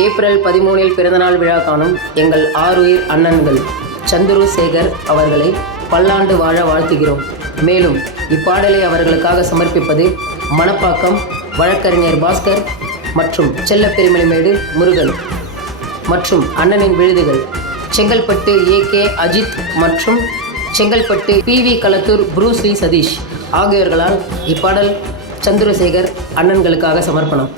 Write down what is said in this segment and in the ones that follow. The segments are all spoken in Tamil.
ஏப்ரல் 13 பிறந்தநாள் விழா காணும் எங்கள் ஆருயிர் அண்ணன்கள் சந்துரு சேகர் அவர்களை பல்லாண்டு வாழ வாழ்த்துகிறோம். மேலும் இப்பாடலை அவர்களுக்காக சமர்ப்பிப்பது மணப்பாக்கம் வழக்கறிஞர் பாஸ்கர் மற்றும் செல்லப்பெருமலிமேடு முருகன் மற்றும் அண்ணனின் விழுதுகள் செங்கல்பட்டு AK அஜித் மற்றும் செங்கல்பட்டு PV களத்தூர் ப்ரூஸ்லி சதீஷ் ஆகியோர்களால் இப்பாடல் சந்துரசேகர் அண்ணன்களுக்காக சமர்ப்பணம்.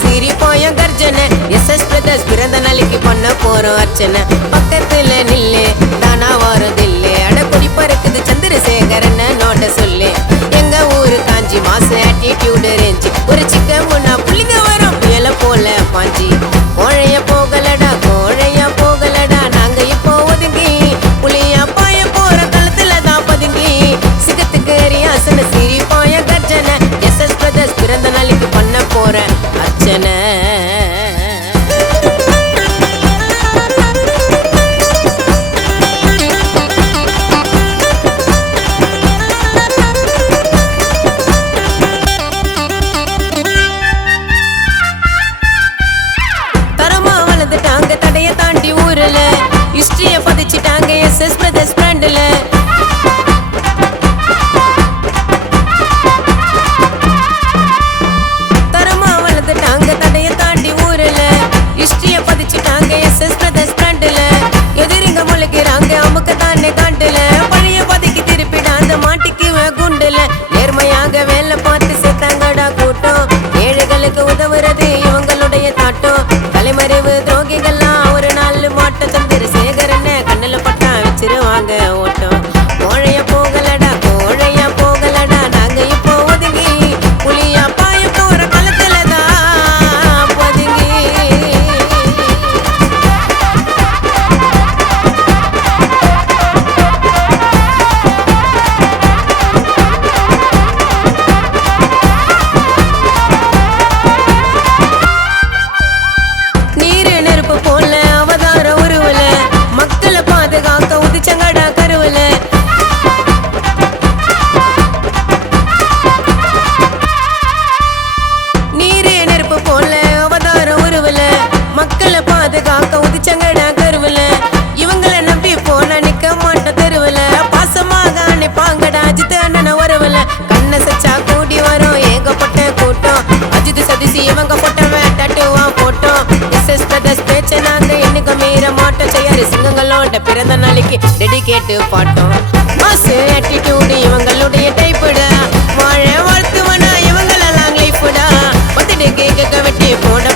சீரி போயும் கர்ஜனை SS பிரதர்ஸ் பிறந்த நாளைக்கு பண்ண போறோம் அர்ச்சனை. பக்கத்துல நில்லு தானா வாரதில்லை அடக்குடி பறக்குது சந்திரசேகரன் நோட்ட சொல்லு. எங்க ஊரு காஞ்சி மாசு ஆட்டிடியூடு ரேஞ்சு ஒரு சிக்கன் முன்னா புள்ளிங்க வரும் புயல போல பாஞ்சி. கோழைய போகலடா கோழையா போகலடா நாங்க இப்போ ஒதுங்கி புளியா பாய போற களத்துல தான் பதுங்கி. சிகத்துக்கு ரியாசன சீரி போயும் கர்ஜனை SS பிரதர்ஸ் பிறந்த நாளைக்கு பண்ண போறேன் அர்ச்சனை. தரமா வளர்ந்துட்டாங்க தடைய தாண்டி ஊர்ல ஹிஸ்டரிய பதிச்சுட்டாங்க SS பிரதர்ஸ் பிராண்ட்ல. நேர்மையாக வேலை பார்த்து சேர்த்தாங்கடா கூட்டம். ஏழைகளுக்கு உதவுறது இவங்களுடைய தாட்டம். தலைமறைவு துரோகிகள்லாம் ஒரு நாள் மாட்ட சந்திரசேகரன் கண்ணுல பட்டா வச்சிருவாங்க ஓட்டம். கோழைய போகலடா கோழையா போகலடா நாங்க இப்போ ஒதுங்கி புலியா பாய போற களத்துல தான் பதுங்கி. இவங்க போட்டவன் டட்டுவா போட்டோம். SS பிரதர்ஸ் பேச்ச நாங்க இன்னைக்கு மீற மாட்டோம். செய்யாரு சிங்கங்களோட பிறந்த நாளைக்கு டெடிகேட் பாட்டோம். மாசு ஆட்டிடியூடு இவங்களுடைய டைப்புடா வாழ வாழ்த்துவனா இவங்கள லாங் லைஃப்டா வந்துட்டு கேக்க வெட்டி போட